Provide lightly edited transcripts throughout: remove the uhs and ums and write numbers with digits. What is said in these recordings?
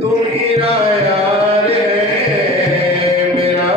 तुम ही राया रे मेरा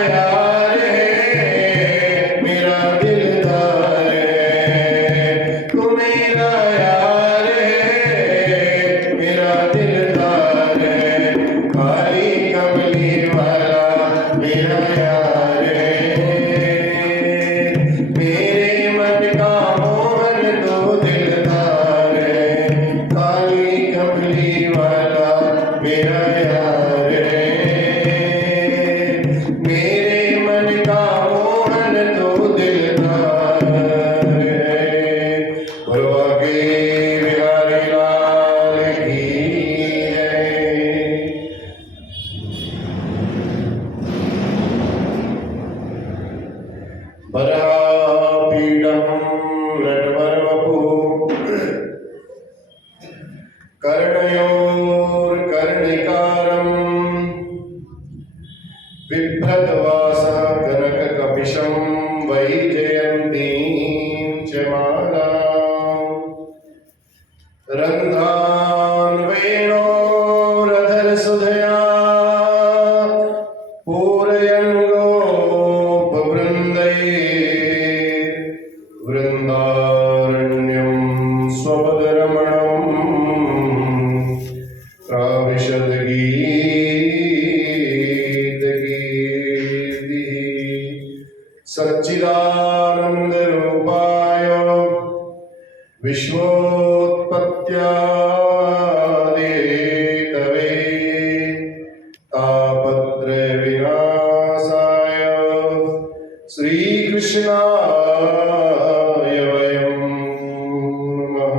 यार है, मेरा दिलदार है। तू मेरा यार है, मेरा दिलदार है। काली कमली वाला मेरा यार है। मेरे मन का मोहन तो दिलदार है। काली कमली वाला मेरा यार है। मेरे मन का मोहन तो दिलदार है। भरवा के बिहारी लाल की जय। बरापीडं नटवरवपु कर्णयोर्कर्णिकारं बिभ्रद्वासः कनककपिशं वैजयन्तीं च मालाम्। रन्ध्रान् वेणोरधरसुधया पूरयन् गोपवृन्दैः। वृन्दारण्यं स्वपदरमणं प्राविशद गीतगीतिः। सच्चिदानन्दरूपाय विश्वोत्पत्त्यादिहेतवे तापत्रयविनाशाय श्रीकृष्णाय वयं नमः।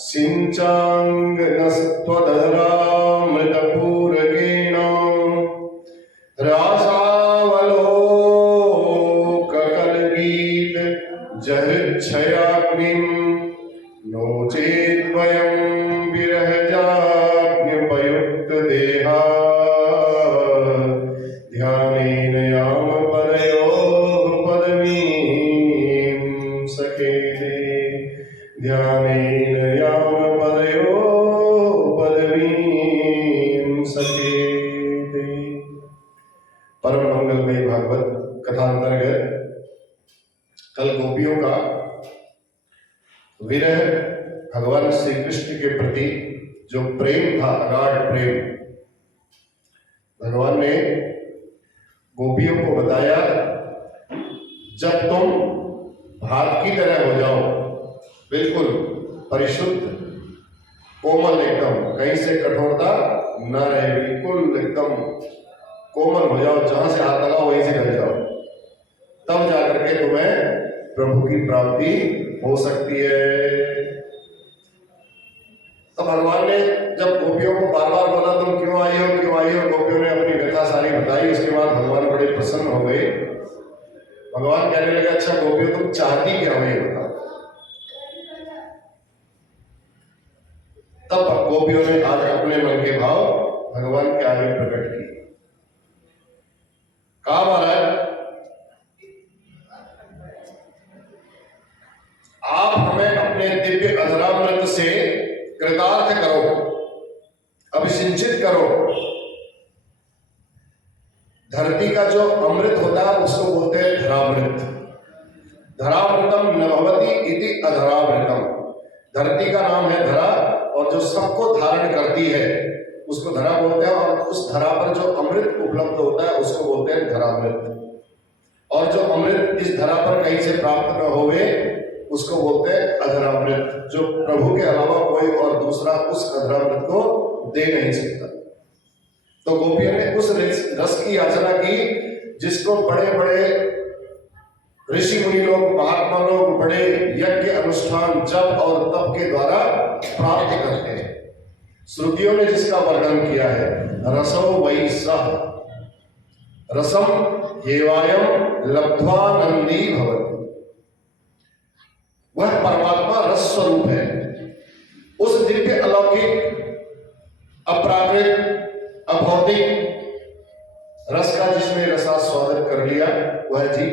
सिञ्चाङ्गनस्त्वदरामृतपूरकेण रासावलोककलगीत जहृच्छयाग्निं नो चेद्वयं विरहजाज्ञपयुक्तदेहा ध्यानेन यामपदयोः पदवीं सखेते। ध्यानेन यामपदयोः पदवीं सखेते। परम मंगलमय भागवत कथा अंतर्गत कल गोपियों का विरह, भगवान श्री कृष्ण के प्रति जो प्रेम था, अगाध प्रेम, भगवान ने गोपियों को बताया जब तुम भात की तरह हो जाओ, बिल्कुल परिशुद्ध, कोमल, एकदम कहीं से कठोरता न रहे, बिल्कुल एकदम कोमल हो जाओ, जहां से हाथ लगाओ वहीं से ढल जाओ, तब जाकर के तुम्हें प्रभु की प्राप्ति हो सकती है। तो भगवान ने जब गोपियों को बार बार बोला तुम क्यों आई हो, क्यों आई हो, गोपियों ने अपनी व्यथा सारी बताई। उसके बाद भगवान बड़े प्रसन्न हो गए। भगवान कहने लगे अच्छा गोपियों तुम चाहती क्या हो ये बताओ। तब गोपियों ने आज अपने मन के भाव भगवान के आगे प्रकट किए। कहा महाराज आप हमें अपने दिव्य अधरामृत से कृतार्थ करो, अभिसिंचित करो। धरती का जो अमृत होता है उसको बोलते हैं धरामृत। धरामृतम न भवति इति अधरामृतम। धरती का नाम है धरा, और जो सबको धारण करती है उसको धरा बोलते हैं, और उस धरा पर जो अमृत उपलब्ध होता है उसको बोलते हैं धरामृत। और जो अमृत इस धरा पर कहीं से प्राप्त न होवे उसको बोलते हैं अधरामृत, जो प्रभु के अलावा कोई और दूसरा उस अधरामृत को दे नहीं सकता। तो गोपियों ने उस रस की याचना की जिसको बड़े बड़े ऋषि मुनि लोग, महात्मा लोग बड़े यज्ञ अनुष्ठान जप और तप के द्वारा प्राप्त करते हैं। श्रुतियों ने जिसका वर्णन किया है रसो वै सः रसम हेवायम लब्ध्वानंदी भवति। वह परमात्मा रस स्वरूप है। उस दिव्य अलौकिक अपराकृत अभौतिक रस का जिसने रसास्वादन कर लिया वह जी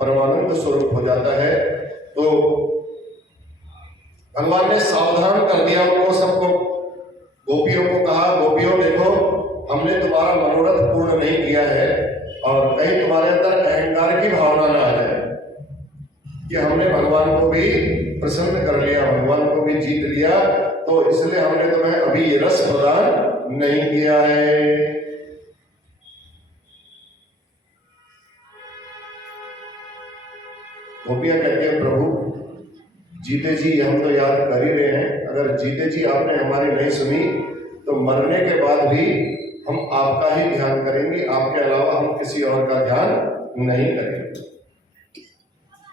परमानंद स्वरूप हो जाता है। तो भगवान ने सावधान कर दिया उनको, सबको, गोपियों को कहा गोपियों देखो हमने तुम्हारा मनोरथ पूर्ण नहीं किया है और कहीं तुम्हारे अंदर अहंकार की भावना ना आ जाए कि हमने भगवान को भी प्रसन्न कर लिया, भगवान को भी जीत लिया, तो इसलिए हमने तुम्हें अभी ये रस प्रदान नहीं किया है। गोपियां कहती हैं प्रभु जीते जी हम तो याद कर ही रहे हैं, अगर जीते जी आपने हमारी नहीं सुनी तो मरने के बाद भी हम आपका ही ध्यान करेंगे, आपके अलावा हम किसी और का ध्यान नहीं करेंगे।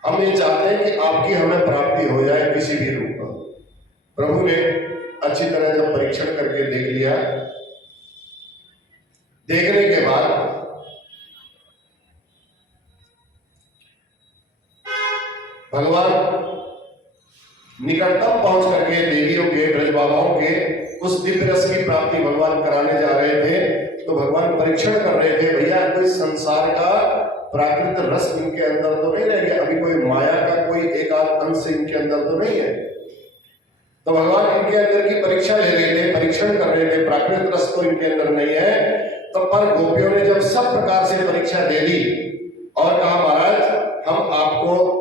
हम ये चाहते हैं कि आपकी हमें प्राप्ति हो जाए किसी भी रूप में। प्रभु ने अच्छी तरह जब परीक्षण करके देख लिया, देखने के बाद भगवान निकटतम पहुंच करके देवियों के, ब्रज बाबाओं के उस दिव्य रस की प्राप्ति भगवान कराने जा रहे थे। तो भगवान परीक्षण कर रहे थे, भैया कोई संसार का प्राकृत रस इनके अंदर तो नहीं रह गया, अभी कोई माया का कोई एक आध अंश इनके अंदर तो नहीं है। तो भगवान इनके अंदर की परीक्षा ले रहे थे, परीक्षण कर रहे थे, प्राकृत रस तो इनके अंदर नहीं है। तो पर गोपियों ने जब सब प्रकार से परीक्षा दे दी और कहा महाराज हम आपको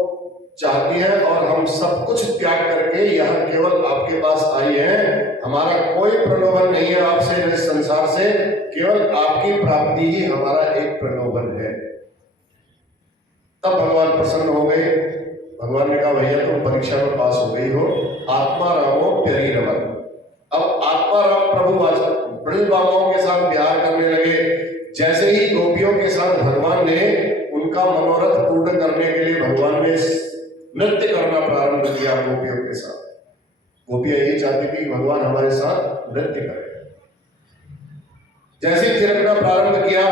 चाहती है और हम सब कुछ त्याग करके यहाँ केवल आपके पास आई हैं, हमारा कोई प्रलोभन नहीं है आपसे, इस संसार से, केवल आपकी प्राप्ति ही हमारा एक प्रलोभन है। तब भगवान प्रसन्न हो गए। भगवान ने कहा भैया तुम परीक्षा में पास हो गई हो, आत्मा रामो प्यारी रमन। अब आत्मा राम प्रभु ब्रज बाबाओं के साथ प्यार करने लगे। जैसे ही गोपियों के साथ भगवान ने उनका मनोरथ पूर्ण करने के लिए भगवान ने नृत्य करना प्रारंभ किया गोपियों के साथ। गोपियां यही चाहती थी कि भगवान हमारे साथ नृत्य करें। जैसे ही थिरकना प्रारंभ किया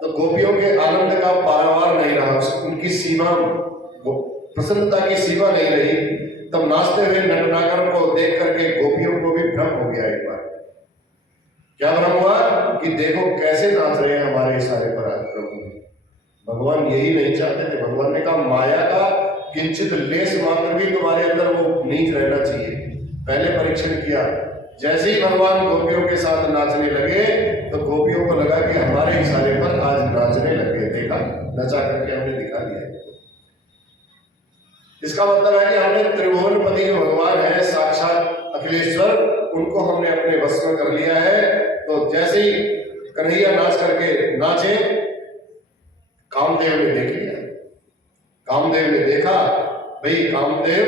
तो गोपियों के आनंद का पारावार नहीं रहा, उनकी सीमा, प्रसन्नता की सीमा नहीं रही। तब नाचते हुए नटनागर को देख करके गोपियों को भी भ्रम हो गया। एक बार क्या भ्रम हुआ कि देखो कैसे नाच रहे हैं हमारे सारे पराग प्रभु। भगवान यही नहीं चाहते थे। भगवान ने कहा माया का किंचित लेस मात्र भी तुम्हारे अंदर वो नीच रहना चाहिए। पहले परीक्षण किया, जैसे ही भगवान गोपियों के साथ नाचने लगे तो गोपियों को लगा कि हमारे इशारे पर आज नाचने लगे। देखा, नचा करके हमने दिखा दिया। इसका मतलब है कि हमने त्रिभुवनपति जो भगवान है, साक्षात अखिलेश्वर, उनको हमने अपने वश में कर लिया है। तो जैसे ही कन्हैया नाच करके नाचे, कामदेव ने देख लिया। कामदेव ने देखा, भाई कामदेव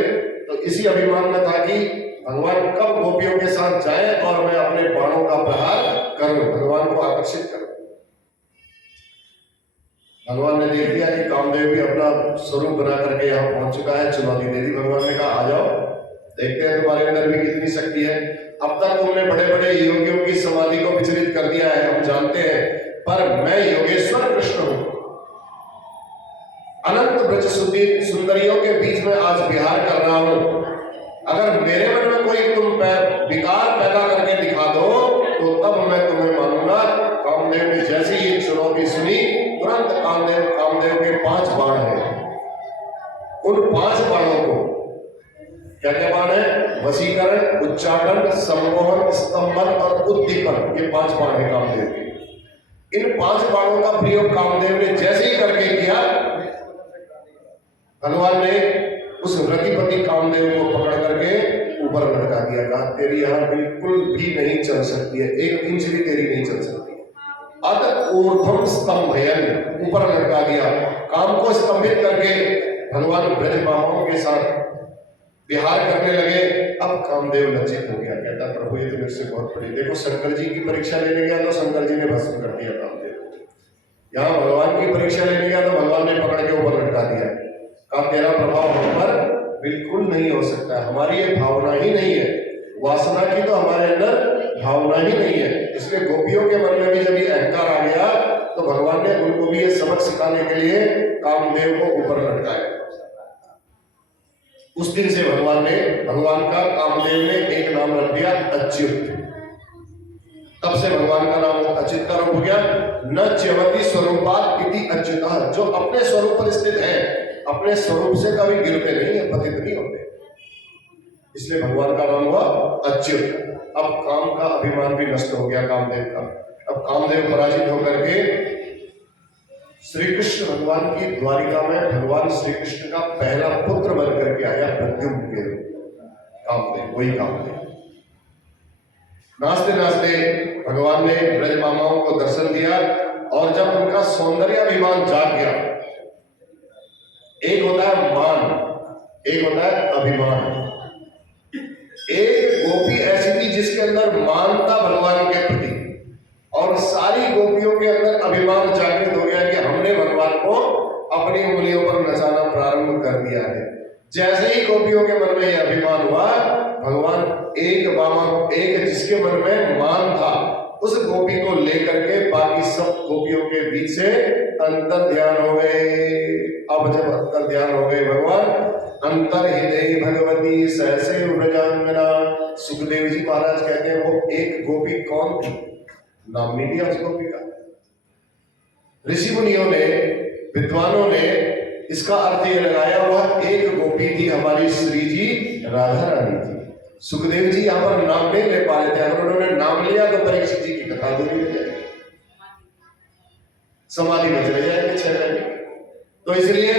तो इसी अभिमान में था कि भगवान कब गोपियों के साथ जाए और मैं अपने बाणों का प्रहार करूं, भगवान को आकर्षित करूं। भगवान ने देख लिया कि कामदेव भी अपना स्वरूप बना करके यहाँ पहुंच चुका है, चुनौती दे दी। भगवान ने कहा आ जाओ, देखते हैं तुम्हारे अंदर भी कितनी शक्ति है। अब तक तुमने बड़े बड़े योगियों की समाधि को विचलित कर दिया है, हम जानते हैं, पर मैं योगेश्वर कृष्ण हूं। अनंत ब्रज सुंदरियों के बीच में आज विहार कर रहा हूं। अगर मेरे मन में कोई तुम विकार पैदा करके दिखा दो तो तब मैं तुम्हें मानूंगा। कामदेव ने जैसे ही चुनौती सुनी, तुरंत कामदेव के 5 बाण हैं। उन 5 बाणों को, क्या क्या बाण है? वशीकरण, उच्चाटन, सम्मोहन, स्तंभन और उद्दीपन, ये 5 बाण है कामदेव के। इन 5 बाणों का प्रयोग कामदेव ने जैसे ही करके किया, भगवान ने उस रतिपति कामदेव को पकड़ करके ऊपर लटका दिया। कहा तेरी यहां बिल्कुल भी नहीं चल सकती है, 1 इंच भी तेरी नहीं चल सकती। अत ऊर्ध्वम स्तंभयन, ऊपर लटका दिया। काम को स्तंभित करके भगवान ब्रज बाबाओं के साथ विहार करने लगे। अब कामदेव लज्जित हो गया, कहता प्रभु ये तो मेरे से बहुत बड़ी। देखो शंकर जी की परीक्षा लेने गया तो शंकर जी ने भस्म कर दिया कामदेव को। यहाँ भगवान की परीक्षा लेने गया तो भगवान ने पकड़ के ऊपर लटका दिया। कहा तेरा प्रभाव हम पर बिल्कुल नहीं हो सकता है, हमारी ये भावना ही नहीं है, वासना की तो हमारे अंदर भावना ही नहीं है। इसलिए गोपियों के मन में भी जब ये अहंकार आ गया तो भगवान ने उनको भी ये सबक सिखाने के लिए कामदेव को ऊपर लटकाया। उस दिन से भगवान का कामदेव ने एक नाम रख दिया अच्युत। तब से भगवान का नाम अच्युत का रूप हो गया। न च्यवति स्वरूपात् इति अच्युतः, जो अपने स्वरूप पर स्थित है, अपने स्वरूप से कभी गिरते नहीं है, पतित नहीं होते, इसलिए भगवान का नाम हुआ अच्युत। अब काम का अभिमान भी नष्ट हो गया कामदेव का। अब कामदेव पराजित होकर के श्री कृष्ण भगवान की द्वारिका में भगवान श्री कृष्ण का पहला पुत्र बन करके आया प्रद्युम्न के कामदेव, वही कामदेव। नाचते नाचते भगवान ने ब्रज मामाओं को दर्शन दिया और जब उनका सौंदर्याभिमान जाग गया, एक होता है मान, एक होता है अभिमान। एक गोपी ऐसी थी जिसके अंदर मान था भगवान के प्रति, और सारी गोपियों के अंदर अभिमान जागृत हो गया कि हमने भगवान को अपनी उंगलियों पर नचाना प्रारंभ कर दिया है। जैसे ही गोपियों के मन में यह अभिमान हुआ, भगवान एक जिसके मन में मान था उस गोपी को लेकर के बाकी सब गोपियों के बीच से अंतर ध्यान हो गए। अब जब अंतर ध्यान हो गए, भगवान अंतर हृदय भगवती सहसे व्रजांगना। सुखदेव जी महाराज कहते हैं वो एक गोपी कौन थी, नाम नहीं लिया उस गोपी का। ऋषि मुनियों ने, विद्वानों ने इसका अर्थ ये लगाया, वह एक गोपी थी हमारी श्री जी राधा रानी थी। सुखदेव जी यहाँ पर नाम नहीं ले पा रहे थे, अगर उन्होंने नाम लिया तो परीक्षित जी की कथा अधूरी हो जाएगी, समाधि में चले जाएंगे 6 महीने। तो इसलिए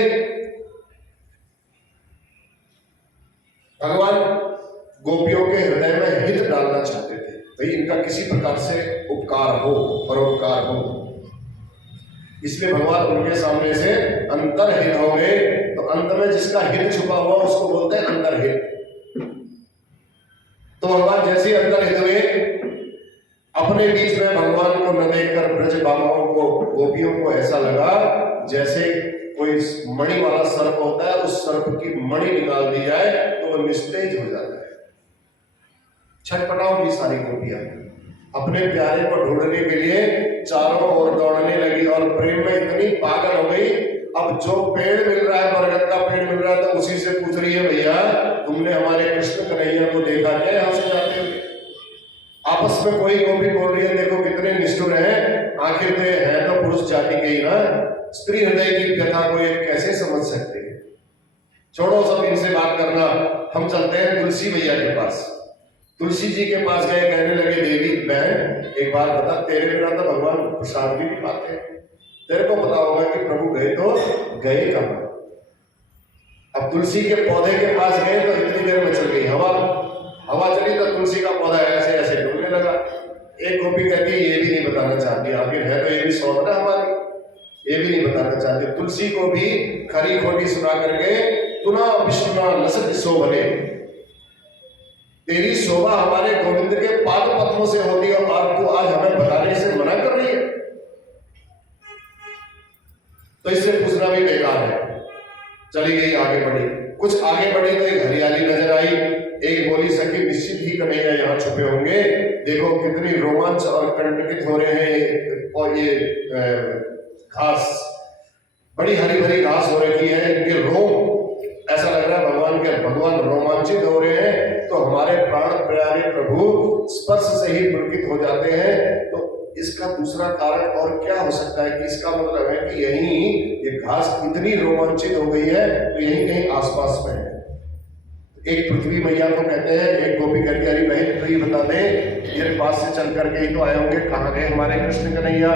भगवान गोपियों के हृदय में हित डालना चाहते थे, भाई इनका किसी प्रकार से उपकार हो, परोपकार हो। इसलिए भगवान उनके सामने से अंतरहित हो गए। तो अंत में जिसका हित छुपा हुआ उसको बोलते हैं अंतरहित। तो भगवान जैसे ही अंतरहित हुए, अपने बीच में भगवान को न देखकर ब्रज बामाओं को, गोपियों को ऐसा लगा जैसे कोई मणि वाला सर्प होता है, उस सर्प की मणि निकाल दी जाए तो वो निस्तेज हो जाता है। छटपटाओ की सारी गोपियां अपने प्यारे को ढूंढने के लिए चारों ओर दौड़ने लगी और प्रेम में इतनी पागल हो गई। अब जो पेड़ मिल रहा है, बरगद का पेड़ मिल रहा है, तो उसी से पूछ रही है, भैया तुमने हमारे कृष्ण कन्हैया को देखा क्या, यहां से जाते हुए? आपस में कोई गोपी बोल रही है, देखो कितने निष्ठुर हैं, आखिर तो है तो पुरुष जाति के ही ना, स्त्री हृदय की व्यथा को ये कैसे समझ सकते हैं? छोड़ो सब इनसे बात करना, हम चलते हैं तुलसी मैया के पास। तुलसी जी के पास गए, कहने लगे देवी बहन एक बात बता, तेरे बिना तो भगवान प्रसाद भी नहीं पाते, तेरे को पता होगा कि प्रभु गए तो गए कहां? अब तुलसी के पौधे के पास गए तो इतनी देर में चल गई हवा चली तो तुलसी का पौधा ऐसे ऐसे डूबने लगा। एक गोपी कहती है ये भी नहीं बताना चाहती, आखिर है तो ये भी सौंप ना हमारी, ये भी नहीं बताना चाहते। तुलसी को भी खरी खोटी सुना करके पुनः विष्णु लसत शोभने, तेरी शोभा हमारे गोविंद के पाद पद्मों से होती है और तू आज हमें बताने से मना कर रही है, तो इससे पूछना भी बेकार है। चली गई, आगे बढ़ी, कुछ आगे बढ़ी तो एक हरियाली नजर आई। एक बोली सखी निश्चित ही कन्हैया यहाँ छुपे होंगे, देखो कितनी रोमांच और कंटकित हो रहे हैं, और ये घास बड़ी हरी भरी घास हो रखी है, इनके रोम ऐसा लग रहा है भगवान रोमांचित हो रहे हैं। तो हमारे प्राण प्यारे प्रभु स्पर्श से ही पुलकित हो जाते हैं। तो इसका दूसरा कारण और क्या हो सकता है कि इसका मतलब है कि यहीं ये घास इतनी रोमांचित हो गई है तो यहीं कहीं आसपास में है। एक पृथ्वी मैया को कहते हैं, एक गोपी कहती है, अरे बहन तो ये बता दे, ये पास से चल करके ही तो आए होंगे, कहाँ गए हमारे कृष्ण कन्हैया?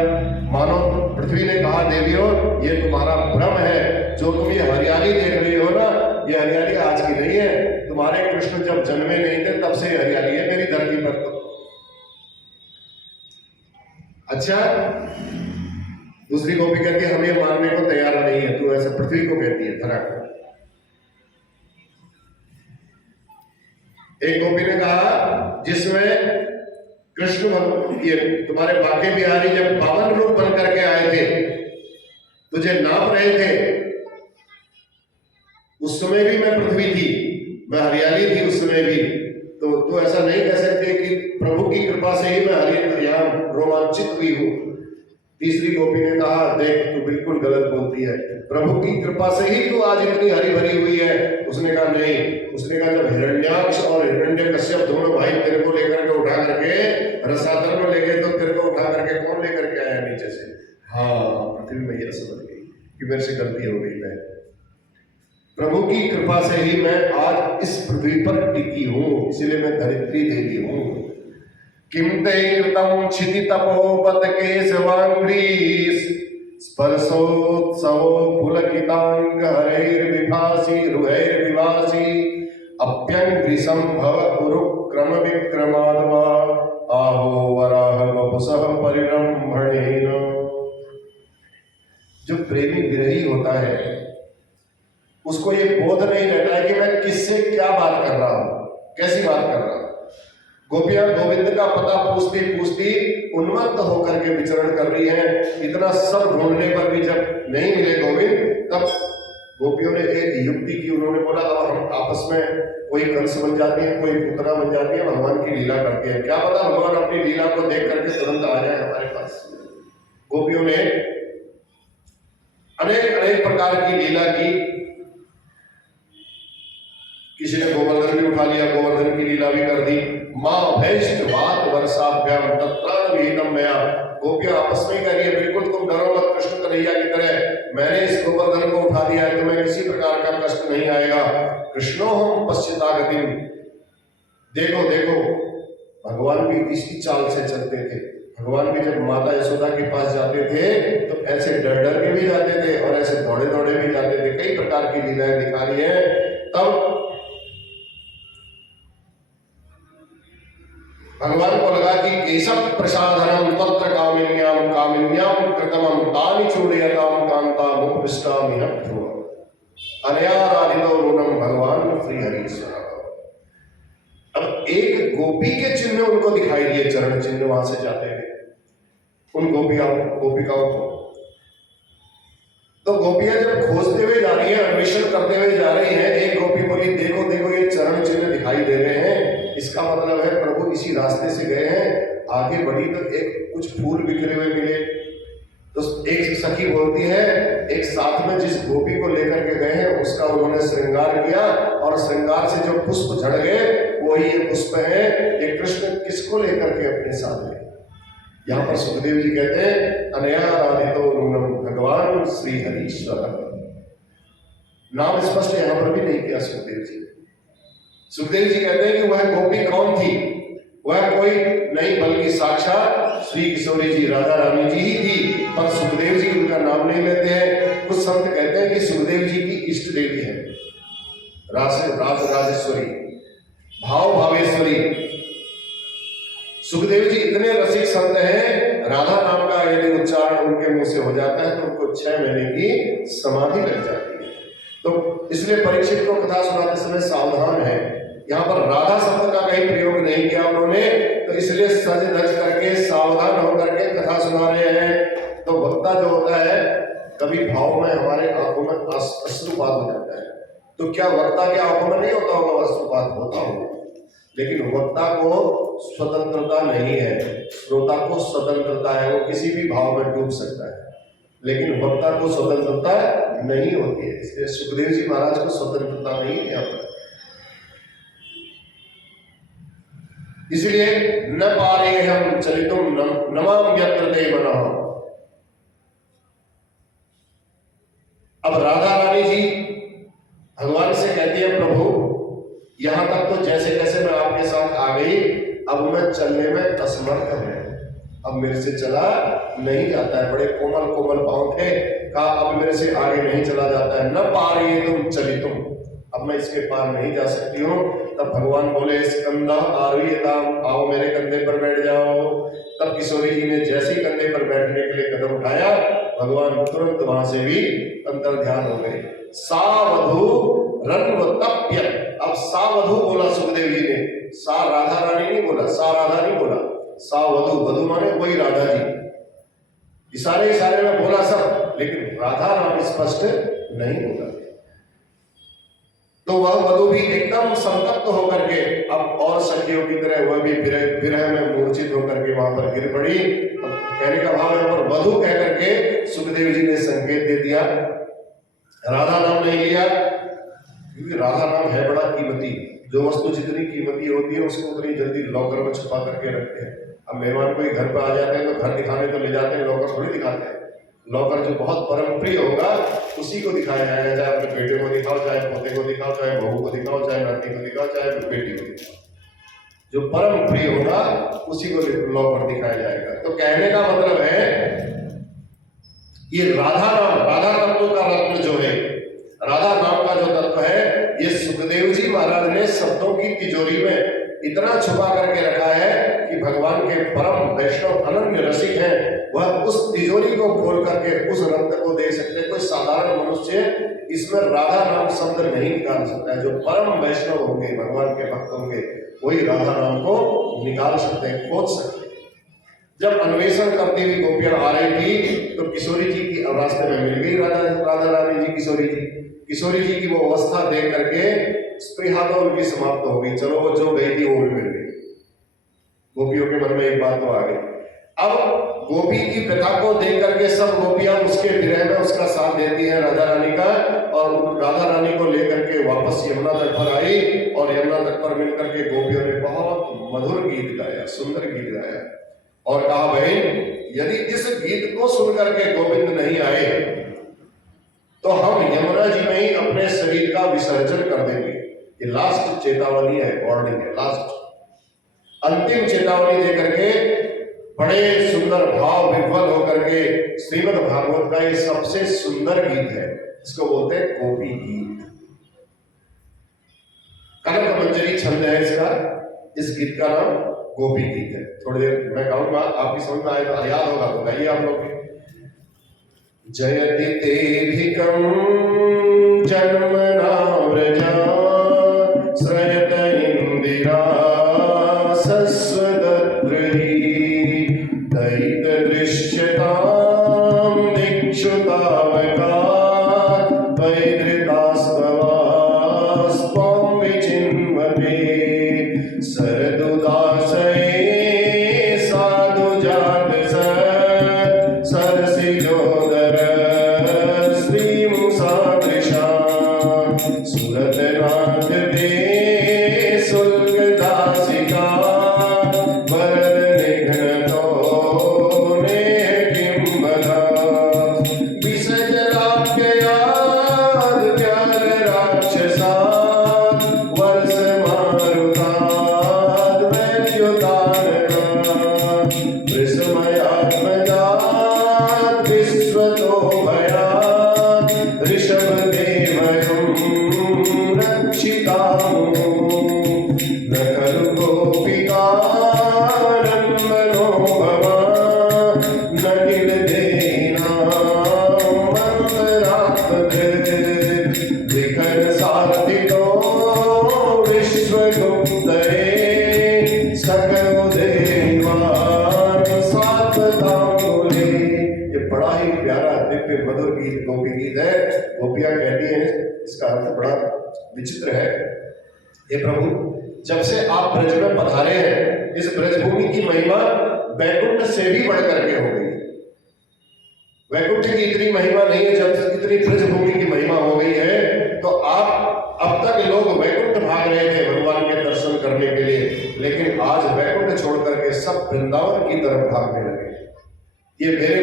मानो पृथ्वी ने कहा, देवियों ये तुम्हारा भ्रम है, जो तुम ये हरियाली देख रही हो ना, ये हरियाली आज की नहीं है, तुम्हारे कृष्ण जब जन्मे नहीं थे तब से हरियाली है मेरी धरती पर। तो अच्छा, दूसरी गोपी कहती है हम ये मानने को तैयार नहीं है, तू ऐसा पृथ्वी को कहती है, धरा को। एक गोपी ने कहा जिसमें कृष्ण ये तुम्हारे बाके बिहारी जब 52 रूप बन करके आए थे, तुझे नाप रहे थे, उस समय भी मैं पृथ्वी थी, मैं हरियाली थी उस समय भी, तो तू ऐसा नहीं कह सकते कि प्रभु की कृपा से ही मैं यहाँ रोमांचित हुई हूँ। तीसरी गोपी ने कहा देख तू बिल्कुल गलत बोलती है, प्रभु की कृपा से ही तू आज इतनी हरी भरी हुई है। उसने कहा नहीं, उसने कहा जब हिरण्याक्ष और हिरण्यकश्यप दोनों भाई तेरे को लेकर के उठा करके रसातल में ले गए, तो तेरे को उठा करके कौन लेकर के आया नीचे से? हाँ, पृथ्वी मैया समझ गई कि मेरे से गलती हो गई, मैं प्रभु की कृपा से ही मैं आज इस पृथ्वी पर टिकी हूं, इसलिए मैं धरित्री देवी हूं। किम ते कृतं क्षिति तपोपत केशवांग्रीस स्पर्शोत्सवो पुलकितांग हरैर्विभासी रुहैर्विभासी अप्यंग्रिसं भव कुरुक्रम विक्रमाद्वा आहो वराह वपुसः परिरंभणेन। जो प्रेमी विरही होता है उसको ये बोध नहीं रहता है कि मैं किससे क्या बात कर रहा हूं, कैसी बात कर रहा हूं। गोपियां गोविंद का पता पूछती पूछती उन्मत्त होकर के विचरण कर रही हैं। इतना सब ढूंढने पर भी जब नहीं मिले गोविंद, तब गोपियों ने एक युक्ति की। उन्होंने बोला अब हम आपस में कोई कंस बन जाती है, कोई पुतना बन जाती है, भगवान की लीला करते हैं। क्या पता भगवान अपनी लीला को देख करके तुरंत आ जाए हमारे पास। गोपियों ने अनेक अनेक प्रकार की लीला की। किसी ने गोवर्धन भी उठा लिया, गोवर्धन की लीला भी कर दी। माँ भैष्ट वात वर्षाभ्याम तत्राण विहितम मया। गोपियां आपस में ही कह रही है बिल्कुल तुम डरो मत, कृष्ण कन्हैया की तरह मैंने इस गोवर्धन को उठा दिया है, तुम्हें किसी प्रकार का कष्ट नहीं आएगा। कृष्णो हम पश्चितागतिम। देखो देखो, भगवान भी इसी चाल से चलते थे। भगवान भी जब माता यशोदा के पास जाते थे तो ऐसे डर डर के भी जाते थे और ऐसे दौड़े दौड़े भी जाते थे। कई प्रकार की लीलाएं दिखा रही है। तब भगवान को लगा कि केशव प्रसादनम तत्र कामिन्याम कामिन्याम कृतमम तानि चूड़यताम कांता मुखविष्टामि ध्रुव अनयाराधितो नूनम भगवान श्रीहरीश्वर। अब एक गोपी के चिन्ह उनको दिखाई दिए, चरण चिन्ह वहां से जाते हुए उन गोपिकाओं को। तो गोपियां जब खोजते हुए जा रही हैं, अन्वेषण करते हुए जा रही हैं, एक गोपी बोली देखो देखो ये चरण चिन्ह दिखाई दे रहे हैं, इसका मतलब है प्रभु इसी रास्ते से गए हैं। आगे बढ़ी तो एक कुछ फूल बिखरे हुए मिले। तो एक सखी बोलती है एक साथ में जिस गोपी को लेकर के गए हैं उसका उन्होंने श्रृंगार किया और श्रृंगार से जो पुष्प झड़ गए वही ये पुष्प है। ये कृष्ण किसको लेकर के अपने साथ गए। यहाँ पर सुखदेव जी कहते हैं अनयाराधितो नूनम भगवान श्री हरीश्वर। नाम स्पष्ट यहाँ पर भी नहीं किया सुखदेव जी। सुखदेव जी कहते हैं कि वह गोपी कौन थी। वह कोई नहीं बल्कि साक्षात श्री किशोरी जी राधा रानी जी ही थी, पर सुखदेव जी उनका नाम नहीं लेते हैं। कुछ संत कहते हैं कि सुखदेव जी की इष्ट देवी है राजेश्वरी, भाव भावेश्वरी। सुखदेव जी इतने रसिक संत हैं, राधा नाम का यदि उच्चारण उनके मुंह से हो जाता है तो उनको 6 महीने की समाधि लग जाती है। तो इसलिए परीक्षित को कथा सुनाते समय सावधान है। यहाँ पर राधा शब्द का कहीं प्रयोग नहीं किया उन्होंने, तो इसलिए सज धज करके सावधान होकर के कथा सुना रहे हैं। तो वक्ता जो होता है कभी भाव में हमारे आंखों में अश्रुपात हो जाता है। तो क्या वक्ता के आंखों में नहीं होता होगा अश्रुपात? होता होगा, लेकिन वक्ता को स्वतंत्रता नहीं है, श्रोता को स्वतंत्रता है। वो किसी भी भाव में डूब सकता है, लेकिन वक्ता को स्वतंत्रता नहीं होती है। इसलिए सुखदेव जी महाराज को स्वतंत्रता नहीं है यहाँ पर। इसलिए न पारे हम चलितुम नमाम यत्र देवनः। अब राधा रानी जी भगवान से कहती है प्रभु यहां तक तो जैसे कैसे मैं आपके साथ आ गई, अब मैं चलने में असमर्थ हूं, अब मेरे से चला नहीं जाता है। बड़े कोमल कोमल पांव थे, कहा अब मेरे से आगे नहीं चला जाता है। न पारे तुम चलितुम, अब मैं इसके पार नहीं जा सकती हूँ। तब भगवान बोले स्कंदा आरुह्यताम, आओ मेरे कंधे पर बैठ जाओ। तब किशोरी जी ने जैसे ही कंधे पर बैठने के लिए कदम उठाया, भगवान तुरंत वहां से भी अंतर ध्यान हो गए। सावधु रन्वतप्य। अब सावधु बोला सुखदेव जी ने, सा राधा रानी नहीं बोला, सा राधा नहीं बोला, सावधु। वधु माने वही राधा जी। इशारे इशारे में बोला सब, लेकिन राधा नाम स्पष्ट नहीं बोला। तो वह वधु भी एकदम संतप्त होकर के अब और सखियों की तरह वह भी विरह में मूर्छित होकर के वहां पर गिर पड़ी। कहने का भाव है पर वधु कह करके सुखदेव जी ने संकेत दे दिया, राधा नाम नहीं लिया, क्योंकि राधा नाम है बड़ा कीमती। जो वस्तु जितनी कीमती होती है उसको उतनी जल्दी लॉकर में छुपा करके रखते हैं। अब मेहमान कोई घर पर आ जाते हैं तो घर दिखाने तो ले जाते हैं, लॉकर थोड़ी दिखाते हैं। लॉकर जो बहुत परम प्रिय होगा उसी को दिखाया जाएगा, चाहे अपने बेटे को दिखाओ, चाहे पोते को दिखाओ, चाहे बहू को दिखाओ, चाहे नाती को दिखाओ, चाहे बेटी को दिखाओ। जो परम प्रिय होगा उसी को लौ पर दिखाया जाएगा। तो कहने का मतलब है ये राधा नाम, राधा तत्व का रत्न जो है, राधा नाम का जो तत्व है, ये सुखदेव जी महाराज ने शब्दों की तिजोरी में इतना छुपा करके रखा है कि भगवान के परम वैष्णव अनन्य रसिक हैं, वह उस तिजोरी को खोल करके उस रत्न को दे सकते हैं। कोई साधारण मनुष्य इसमें राधा नाम शब्द नहीं निकाल सकता है। जो परम वैष्णव होंगे, भगवान के भक्त होंगे, वही राधा नाम को निकाल सकते हैं, खोज सकते हैं। जब अन्वेषण करती हुई गोपियां आ रही थी तो किशोरी जी की रास्ते में मिल गई राधा रानी जी। किशोरी जी की वो अवस्था देख करके स्पृहा तो उनकी समाप्त हो गई। चलो वो जो गई थी वो भी मिल गई। गोपियों के मन में एक बात तो आ गई। अब गोपी की व्यथा को देख करके सब गोपियां उसके विरह में उसका साथ देती हैं राधा रानी का, और राधा रानी को लेकर के वापस यमुना तट पर आई और यमुना तट पर मिलकर के गोपियों ने बहुत मधुर गीत गाया, सुंदर गीत गाया और कहा बहन, यदि इस गीत को सुनकर के गोविंद नहीं आए तो हम यमुना जी में ही अपने शरीर का विसर्जन कर देंगे। ये लास्ट चेतावनी है, वार्निंग है, लास्ट अंतिम चेतावनी देकर के बड़े सुंदर भाव विह्वल होकर के श्रीमद् भागवत का ये सबसे सुंदर गीत है, इसको बोलते हैं गोपी गीत। कनक मंजरी छंद है इसका, इस गीत का नाम गोपी गीत है। थोड़ी देर मैं गाऊंगा, आपकी समझ में आए तो याद होगा तो गाइए आप लोग। जयति तेधिकं जन्मना व्रजा श्रयत इंदिरा सस्वदद्रहि दयित दृश्यतां दिक्षुतावका वैदृतास्तवास्त्वां विचिन्वते सरदुदासये साधुजात सरसिजोदर श्रीमुसादृशा सुरतनाथ दे शुल्कदासिका वरद निघ्नतो ने किं वदा विसजलाप्ययाद व्याल राक्षसा वर्षमारुताद वैद्युतानना वृषमयात्मजात विश्वतो भयात् ऋषभदेवयं रक्षितामो न खलु गोपिकानन्दनो भवान् न किल देहिनामन्तरात्मधृत् विकर सार्थितो विश्वगुप्तये सकल देवान् सात्वताम्बुले। ये बड़ा ही प्यारा दिव्य मधुर गीत गोपी गीत है। गोपियां कहती हैं, इसका अर्थ बड़ा विचित्र है। हे प्रभु, जब से आप ब्रज में पधारे हैं, इस ब्रजभूमि की महिमा वैकुंठ से भी बढ़ करके हो गई। वैकुंठ की इतनी महिमा नहीं है, जब इतनी ब्रजभूमि की महिमा हो गई है। तो आप, अब तक लोग वैकुंठ भाग रहे थे भगवान के दर्शन करने के लिए, लेकिन आज वैकुंठ छोड़ करके सब वृंदावन की तरफ भागने लगे। ये मेरे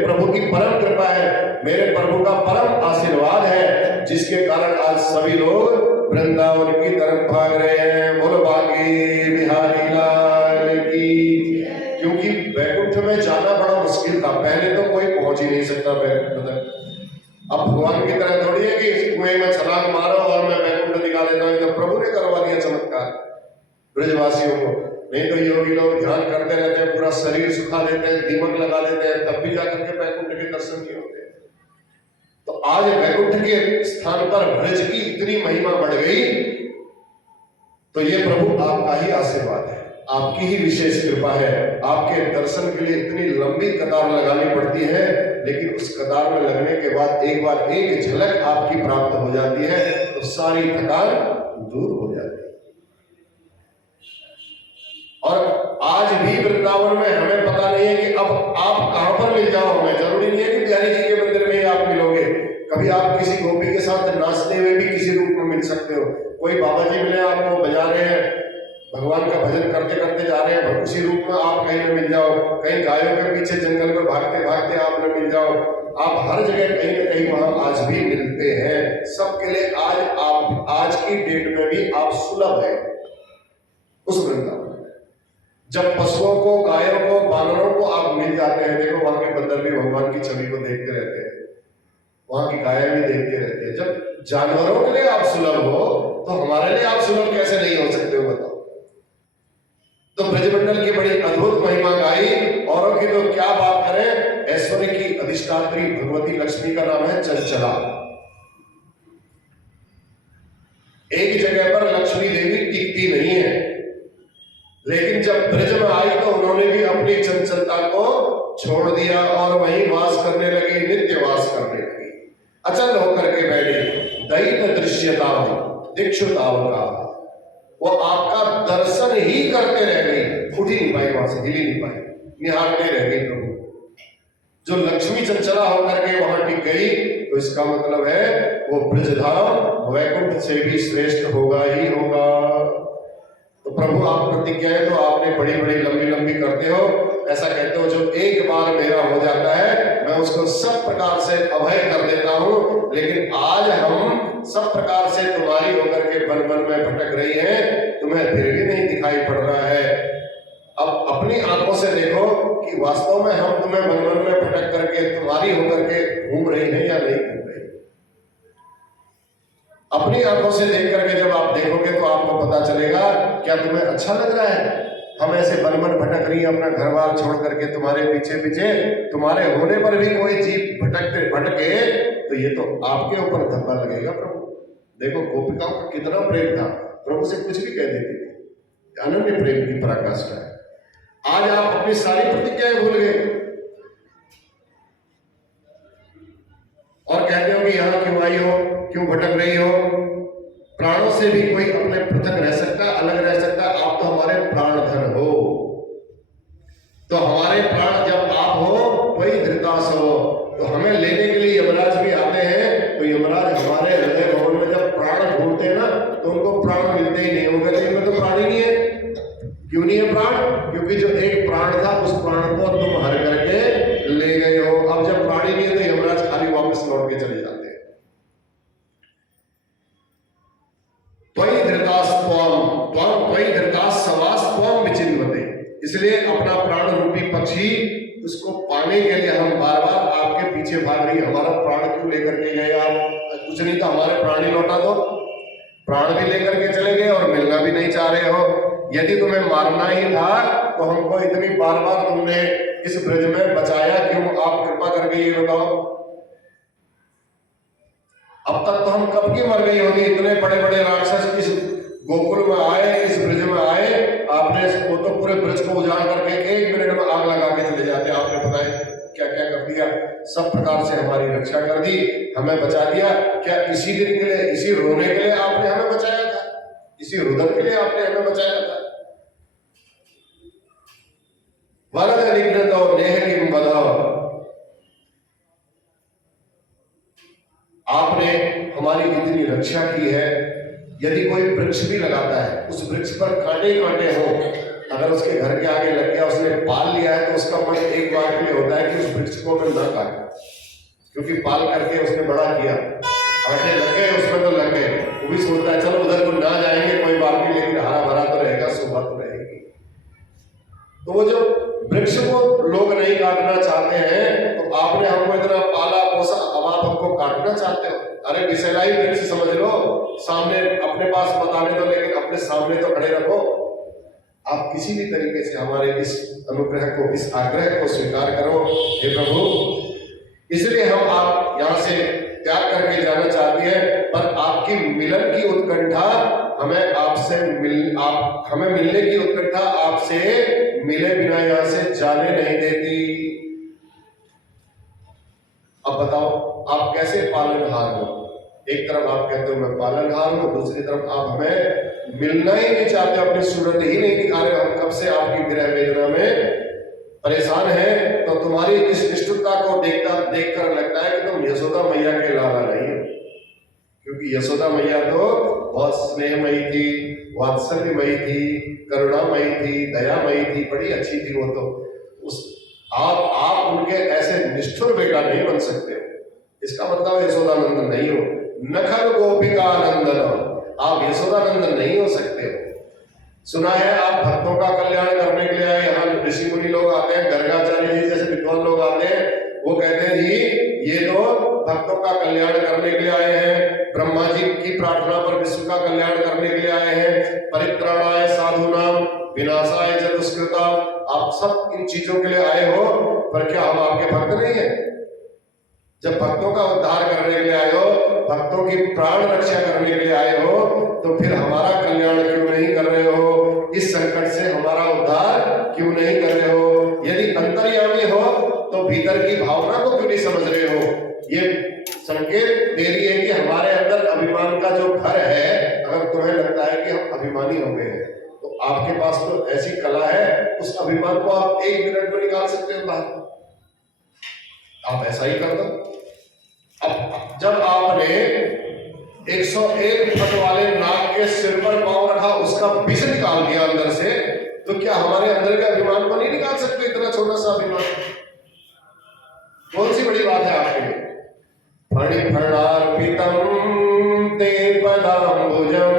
प्रभु की परम कृपा है, मेरे प्रभु का परम आशीर्वाद है, जिसके कारण आज सभी लोग वृंदावन की तरफ भाग रहे हैं। बोलो बांके बिहारी लाल की। क्योंकि वैकुंठ में जाना बड़ा मुश्किल था, पहले तो कोई पहुंच ही नहीं सकता वैकुंठ तक। अब भगवान की तरह थोड़ी है कि कुएं में छलांग मारो और मैं वैकुंठ दिखा देता हूं। तो प्रभु ने करवा दिया चमत्कार ब्रजवासियों को। नहीं तो योगी लोग ध्यान करते रहते हैं, पूरा शरीर सुखा देते हैं, दीमक लगा देते हैं, तब भी जाकर के वैकुंठ के दर्शन नहीं होते। तो आज वैकुंठ के स्थान पर ब्रज की इतनी महिमा बढ़ गई, तो ये प्रभु आपका ही आशीर्वाद है, आपकी ही विशेष कृपा है। आपके दर्शन के लिए इतनी लंबी कतार लगानी पड़ती है, लेकिन उस कतार में लगने के बाद एक बार एक झलक आपकी प्राप्त हो जाती है तो सारी थकान दूर हो जाती है। और आज भी वृंदावन में हमें पता नहीं है कि अब आप कहां पर मिल जाओ। हमें जरूरी नहीं है कि बिहारी जी के मंदिर में ही आप मिलोगे, कभी आप किसी गोपी के साथ नाचते हुए भी किसी रूप में मिल सकते हो। कोई बाबा जी मिले आपको, बजा रहे हैं, भगवान का भजन करते करते जा रहे हैं, उसी रूप में आप कहीं न मिल जाओ। कहीं गायों के पीछे जंगल में भागते भागते आप न मिल जाओ। आप हर जगह कहीं ना कहीं वहां आज भी मिलते हैं। सबके लिए आज की डेट में भी आप सुलभ है उस वृंदावन। जब पशुओं को, गायों को, बानरों को आप मिल जाते हैं, देखो वहां के बंदर भी भगवान की छवि को देखते रहते हैं, वहां की गायें भी देखते रहती है। जब जानवरों के लिए आप सुलभ हो तो हमारे लिए आप सुलभ कैसे नहीं हो सकते हो बताओ। तो ब्रजमंडल की बड़ी अद्भुत महिमा गाई, औरों की तो क्या बात करें। ऐश्वर्य की अधिष्ठात्री भगवती लक्ष्मी का नाम है चंचला। एक जगह पर लक्ष्मी देवी टिकती नहीं है, लेकिन जब ब्रज में आई तो उन्होंने भी अपनी चंचलता को छोड़ दिया और वहीं वास करने लगी, नित्य वास करने लगी। अचल होकर के बैठे, दैत दृश्यता दीक्षुताव का, वो आपका दर्शन ही करते रह गई, उठ ही नहीं पाई, वहां से हिल ही नहीं पाई, निहारते रह गई प्रभु। जो लक्ष्मी चंचला होकर के वहां टिक गई, तो इसका मतलब है वो ब्रजधाम वैकुंठ से भी श्रेष्ठ होगा ही होगा। तो प्रभु आप प्रतिज्ञाएं तो आपने बड़ी बड़ी लंबी लंबी करते हो, ऐसा कहते हो जो एक बार मेरा हो जाता है मैं उसको सब प्रकार से अभय कर देता हूं। लेकिन आज हम सब प्रकार से तुम्हारी होकर के वन वन में भटक रही हैं, तुम्हें फिर भी नहीं दिखाई पड़ रहा है। अब अपनी आंखों से देखो कि वास्तव में हम तुम्हें वन वन में भटक करके तुम्हारी होकर के घूम रही हैं या नहीं घूम रही। अपनी आंखों से देख करके जब आप देखोगे तो आपको पता चलेगा क्या तुम्हें अच्छा लग रहा है। हम ऐसे वन वन भटक रही है अपना घर बार छोड़ करके तुम्हारे पीछे पीछे, तुम्हारे होने पर भी कोई जीव भटके तो ये तो आपके ऊपर धब्बा लगेगा प्रभु। देखो गोपिकाओं का कितना प्रेम था, प्रभु से कुछ भी कह देती थी, अनन्य प्रेम की पराकाष्ठा है। आज आप अपनी सारी प्रतिज्ञाएं भूल गए और कहते हो कि यहां क्यों आई हो, क्यों भटक रही हो। प्राणों से भी कोई अपने पृथक रह सकता, अलग रह सकता, आप तो हमारे प्राणधन हो। तो हमारे प्राण जब आप हो वही धृतास हो, तो हमें लेने के लिए यमराज भी आते हैं। तो यमराज हमारे हृदय भवन में जब प्राण ढूंढते हैं ना, तो उनको प्राण मिलते ही नहीं, होगा इनमें तो प्राण ही नहीं है। क्यों नहीं है प्राण? क्योंकि जो एक प्राण था उस प्राण को तुम हर करके ले गए हो। अब जब प्राण ही नहीं है तो यमराज खाली वापस लौट के चले जाते हैं। त्वयि धृतास सवास त्वं विचिन्वते। इसलिए अपना प्राण रूपी पक्षी उसको पाने के लिए हम बार बार आपके पीछे भाग रही। हमारा प्राण क्यों लेकर के गए आप? कुछ नहीं तो हमारे प्राण ही लौटा दो। प्राण भी लेकर के चले गए और मिलना भी नहीं चाह रहे हो। यदि तुम्हें मारना ही था तो हमको इतनी बार बार तुमने इस ब्रज में बचाया क्यों? आप कृपा करके ये बताओ। अब तक तो हम कब की मर गई होगी। इतने बड़े बड़े राक्षस इस गोकुल में आए, इस ब्रज में आए, आपने वो तो पूरे ब्रज को उजाड़ करके 1 मिनट में आग लगा के चले जाते। आपने पता है क्या क्या कर दिया, सब प्रकार से हमारी रक्षा कर दी, हमें बचा दिया। क्या इसी दिन के लिए, इसी रोने के लिए आपने हमें बचाया था? इसी रुदन के लिए आपने हमें बचाया था? वरद निग्रत और नेह किम बधाव, आपने हमारी इतनी रक्षा की है। यदि कोई वृक्ष भी लगाता है, उस वृक्ष पर कांटे कांटे हो, अगर उसके घर के आगे लग गया, उसने पाल लिया है, तो उसका मन एक बार के लिए होता है कि उस वृक्ष को मैं न काटूं, क्योंकि पाल करके उसने बड़ा किया। कांटे लग गए उसमें तो लग गए, वो भी सोचता है चलो उधर को ना जाएंगे कोई बात नहीं, लेकिन हरा भरा तो रहेगा, शोभा तो रहेगी। तो वो जो वृक्ष को लोग नहीं काटना चाहते हैं, तो आपने हमको इतना पाला पोसा, अब आप हमको काटना चाहते हो? अरे विषैलाई वृक्ष समझ लो, सामने अपने पास बताने दो, लेकिन अपने सामने तो खड़े रखो। आप किसी भी तरीके से हमारे इस अनुग्रह को, इस आग्रह को स्वीकार करो हे प्रभु। इसलिए हम आप यहाँ से त्याग करके जाना चाहते हैं, पर आपकी मिलन की उत्कंठा हमें आपसे हमें मिलने की उत्कंठा आपसे मिले बिना यहाँ से जाने नहीं देती। अब बताओ आप कैसे पालनहार हो? एक तरफ आप कहते हो मैं पालनहार हूं, दूसरी तरफ आप हमें मिलना ही नहीं चाहते, अपनी सूरत ही नहीं दिखा रहे। हम कब से आपकी विरह वेदना में परेशान हैं। तो तुम्हारी इस निष्ठुरता को देखकर लगता है कि तुम यशोदा मैया के लाला नहीं हो, क्योंकि यशोदा मैया तो बहुत स्नेहमयी थी, वात्सल्यमयी थी, करुणामयी थी, दयामयी थी, बड़ी अच्छी थी। वो तो उस आप उनके ऐसे निष्ठुर बेटा नहीं बन सकते। इसका मतलब यशोदानंदन नहीं हो। नखल गोपिका नंदन, आप यशोदानंदन नहीं हो सकते। सुना है आप भक्तों का कल्याण करने के लिए आए। यहाँ ऋषि मुनि लोग आते हैं, गर्गाचार्य जी जैसे विद्वान लोग आते हैं, वो कहते हैं जी ये तो भक्तों का कल्याण करने के लिए आए हैं, ब्रह्मा जी की प्रार्थना पर विश्व का कल्याण करने के लिए आए हैं, परित्राणाय साधूनाम विनाशाय च दुष्कृता। आप सब इन चीजों के लिए आए हो, पर क्या हम आपके भक्त नहीं है? जब भक्तों का उद्धार करने के लिए आए हो, भक्तों की प्राण रक्षा करने के लिए आए हो, तो फिर हमारा कल्याण क्यों नहीं कर रहे हो? इस संकट से हमारा उद्धार क्यों नहीं कर रहे हो? यदि अंतर्यामी हो तो भीतर की भावना को क्यों नहीं समझ रहे हो? ये संकेत दे रही है कि हमारे अंदर अभिमान का जो घर है, अगर तुम्हें लगता है कि हम अभिमानी हो गए हैं, तो आपके पास तो ऐसी कला है, उस अभिमान को आप 1 मिनट में निकाल सकते हो बाहर। आप ऐसा ही कर दो। अब जब आपने 101 फुट वाले नाग के सिर पर पांव रखा, उसका विष निकाल दिया अंदर से, तो क्या हमारे अंदर के अभिमान को नहीं निकाल सकते? इतना छोटा सा अभिमान कौन सी बड़ी बात है आपके लिए? फणिफणार्पितं ते पदाम्बुजं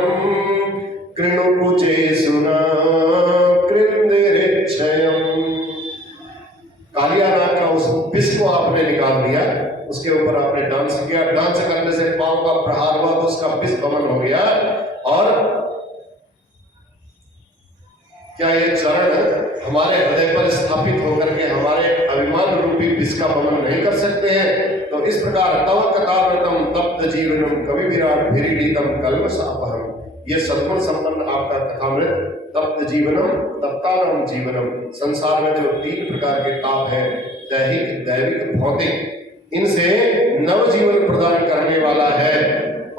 कृणुकुचेषुना कृन्दिरिच्छयम्। कालिया नाग का उस विष को आपने निकाल दिया, उसके ऊपर आपने डांस किया, डांस करने से पांव का प्रहार हुआ तो उसका विष भमन हो गया। और क्या ये चरण हमारे हृदय पर स्थापित होकर के हमारे अभिमान रूपी विष का भमन नहीं कर सकते हैं? तो इस प्रकार तव कथामृतम तप्त जीवनम कवि विराट भिरीडितम कल्मषापहम, ये सद्गुण संपन्न आपका कथामृत तप्त जीवनम तप्तानम जीवनम, संसार में जो 3 प्रकार के ताप है, दैहिक दैविक भौतिक, इनसे नव जीवन प्रदान करने वाला है।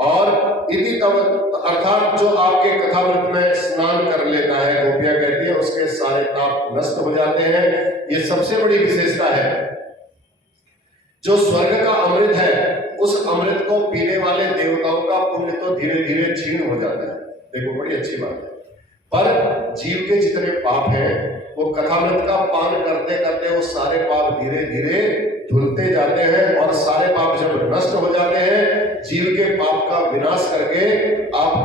और इति तव अर्थात जो आपके कथामृत में स्नान कर लेता है, गोपियां कहती है, उसके सारे ताप नष्ट हो जाते हैं। ये सबसे बड़ी विशेषता है। जो स्वर्ग का अमृत है, उस अमृत को पीने वाले देवताओं का पुण्य तो धीरे धीरे क्षीण हो जाता है। देखो बड़ी अच्छी बात है। पर जीव के जितने पाप हैं, वो कथामृत का पान करते करते वो सारे पाप धीरे धीरे धुलते जाते हैं, और सारे पाप जब नष्ट हो जाते हैं, जीव के पाप का विनाश करके आप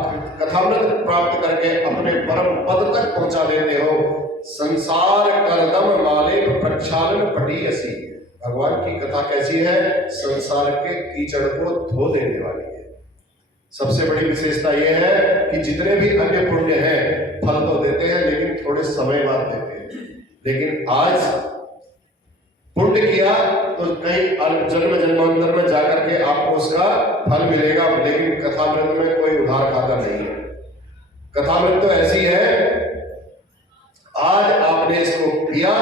कथामृत प्राप्त करके अपने परम पद तक पहुंचा देते हो। संसार करदम मालेप प्रक्षालन पटीयसी, भगवान की कथा कैसी है? संसार के कीचड़ को धो देने वाली है। सबसे बड़ी विशेषता यह है कि जितने भी अन्य पुण्य हैं, फल तो देते हैं लेकिन थोड़े समय बाद देते हैं। लेकिन आज पुण्य किया तो कहीं जन्म जन्मांतर में जाकर के आपको उसका फल मिलेगा, लेकिन कथामृत में कोई उधार खाता नहीं है। कथामृत तो ऐसी है, आज आपने इसको पिया,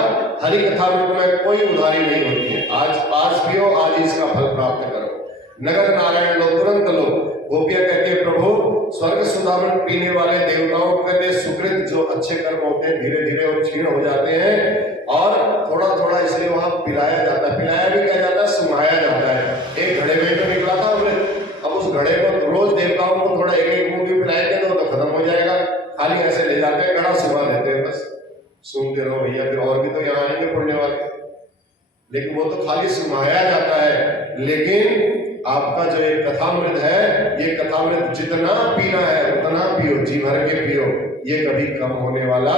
हरि कथामृत में कोई उधारी नहीं होती है। आज पियो, आज इसका फल प्राप्त करो। नगद नारायण लो, तुरंत लो। गोपियां कहती है प्रभु स्वर्ग सुधामृत पीने वाले देवताओं के सुकृत जो अच्छे कर्म होते हैं धीरे धीरे वो क्षीण हो जाते हैं, और थोड़ा थोड़ा इसलिए वहां पिलाया जाता है। पिलाया भी क्या जाता है? सुमाया जाता है। एक घड़े में तो निकला था अमृत, अब उस घड़े को रोज देवताओं को थोड़ा एक मुंह भी पिलाएंगे तो खत्म हो जाएगा। खाली ऐसे ले जाते हैं, घड़ा सुमा देते हैं, बस सुनते रहो भैया, फिर और भी तो यहाँ आएंगे पुण्य वाले। लेकिन वो तो खाली सुमाया जाता है। लेकिन आपका जो ये कथामृत है, ये कथामृत जितना पीना है उतना पियो, जी भर के पियो, ये कभी कम होने वाला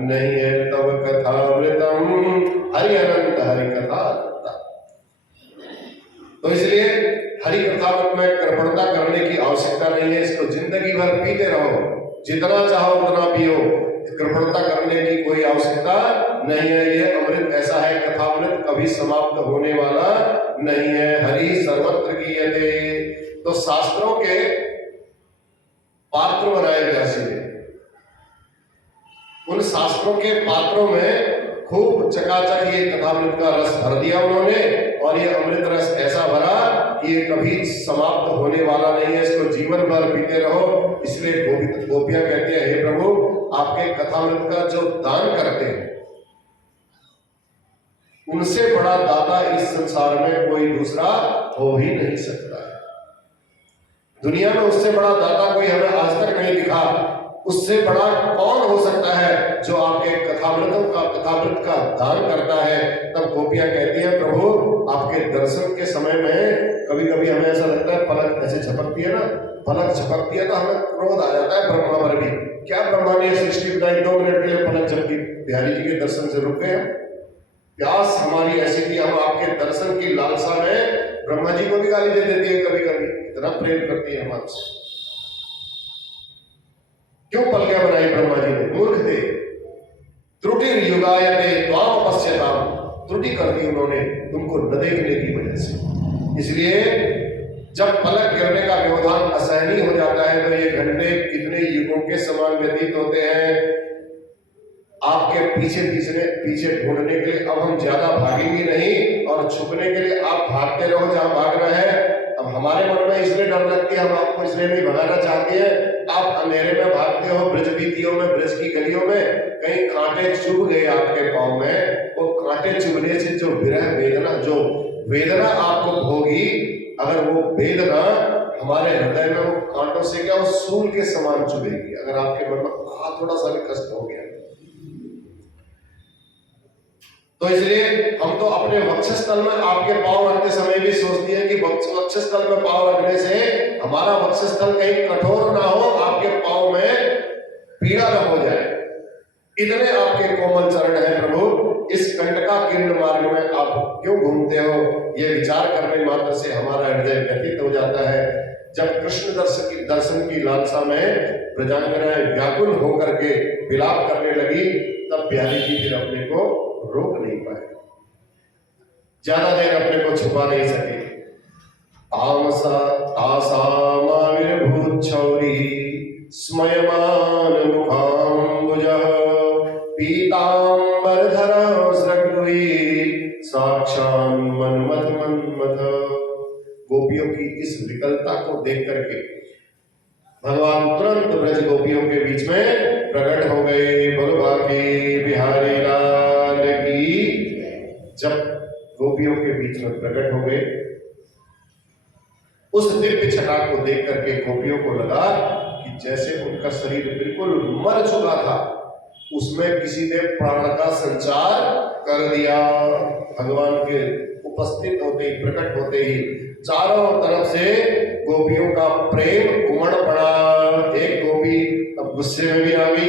नहीं है। तब कथामृतम हरि अनंत हरि कथा। तो इसलिए हरि कथामृत में कृपणता करने की आवश्यकता नहीं है, इसको जिंदगी भर पीते रहो, जितना चाहो उतना पियो, कृपणता करने की कोई आवश्यकता नहीं है। ये अमृत ऐसा है, कथामृत कभी समाप्त होने वाला नहीं है। हरि सर्वत्र गीयते। तो शास्त्रों के पात्र बनाए व्यासी ने, उन शास्त्रों के पात्रों में खूब चकाचक ये कथामृत का रस भर दिया उन्होंने, और ये अमृत रस ऐसा भरा कि ये कभी समाप्त होने वाला नहीं है, इसको जीवन भर पीते रहो। इसलिए गोपियां कहते हैं, हे प्रभु आपके कथामृत का जो दान करते हैं, उनसे बड़ा दाता इस संसार में कोई दूसरा हो ही नहीं सकता है। दुनिया में उससे बड़ा दाता कोई हमें आज तक नहीं दिखा। उससे बड़ा कौन हो सकता है जो आपके कथामृत का दान करता है। तब गोपियां कहती हैं प्रभु आपके दर्शन के समय में कभी कभी हमें ऐसा लगता है पलक ऐसे झपकती है ना, पलक झपकती है तो हमें क्रोध आ जाता है ब्रह्मा पर भी। क्या ब्रह्मा ने सृष्टि बनाई 2 मिनट के लिए पलक झपकी, बिहारी जी के दर्शन से रुक गए। प्यास हमारी ऐसी थी, हम आपके दर्शन की लालसा में ब्रह्मा जी को भी गाली दे देती है कभी कभी, इतना प्रेम करती है हम आपसे। क्यों पलकें बनाई ब्रह्मा जी ने, मूर्ख थे। त्रुटि युगायते त्वाम पश्यताम, त्रुटि कर दी उन्होंने तुमको न देखने की वजह से। इसलिए जब पलक गिरने का व्यवधान असहनीय हो जाता है तो ये घंटे कितने युगों के समान व्यतीत होते हैं आपके पीछे ढूंढने के लिए। अब हम ज्यादा भागेंगे नहीं और छुपने के लिए आप भागते रहो जहां भाग रहे हैं। अब हमारे मन में इसलिए डर लगती है, हम आपको इसलिए नहीं भगाना चाहते हैं। आप अंधेरे में भागते हो, ब्रज वीथियों में, ब्रज की गलियों में, कहीं कांटे चुभ गए आपके पांव में, वो कांटे चुभने से जो विरह वेदना, जो वेदना आपको होगी, अगर वो वेदना हमारे हृदय में वो कांटों से क्या, वो सूल के समान चुभेगी। अगर आपके मन में थोड़ा सा भी कष्ट हो गया तो इसलिए हम तो अपने वक्षस्थल में आपके पांव रखते समय भी सोचती है कि वक्षस्थल में पांव रखने से हमारा वक्षस्थल कहीं कठोर ना हो, आपके पांव में पीड़ा न हो जाए। इतने आपके कोमल चरण है प्रभु। इस कंटका किरण मार्ग में आप क्यों घूमते हो, ये विचार करने मात्र से हमारा हृदय व्यथित हो जाता है। जब कृष्ण दर्शन की लालसा में ब्रजांगनाएं व्याकुल होकर के विलाप करने लगी, तब बिहारी जी फिर अपने को रोक नहीं पाए, ज्यादा देर अपने को छुपा नहीं सके। तासामाविर्भूत छौरी स्मयमान मुखाम्बुजः पीतांबरधरा सृग्वी साक्षात् मन्मथ। गोपियों की इस विकलता को देख करके भगवान तुरंत ब्रज गोपियों के बीच में प्रकट हो गए। भगवान के बिहारी लाल की। जब गोपियों के बीच में प्रकट हो गए, उस दिव्य छटा को देख करके गोपियों को लगा कि जैसे उनका शरीर बिल्कुल मर चुका था, उसमें किसी ने प्राण का संचार कर दिया। भगवान के उपस्थित होते ही, प्रकट होते ही चारों तरफ से गोपियों का प्रेम उमड़ पड़ा। एक गोपी अब गुस्से में भी आ गई,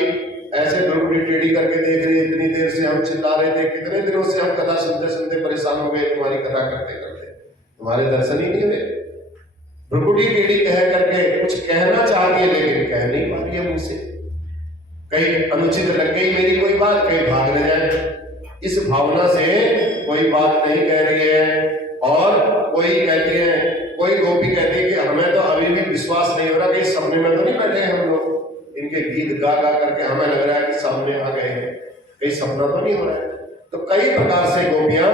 ऐसे बिल्कुल टेढ़ी करके देख रही है, इतनी देर से हम चिल्ला रहे थे, कितने दिनों से हम कथा सुनते सुनते परेशान हो गए, तुम्हारी कथा करते करते तुम्हारे दर्शन ही नहीं हुए। भ्रुकुटी टेढ़ी कह करके कुछ कहना चाहती है लेकिन कह नहीं पा रही है मुंह से। कहीं अनुचित लग गई मेरी कोई बात, कहीं भाग न जाए, इस भावना से कोई बात नहीं कह रही है। और कोई कहती है, कोई गोपी कहती है कि हमें तो अभी भी विश्वास नहीं हो रहा कि सपने में तो नहीं बैठे हैं हम लोग, इनके गीत गा गा करके हमें लग रहा है कि सामने आ गए हैं, कहीं सपना तो नहीं हो रहा है। तो कई प्रकार से गोपियां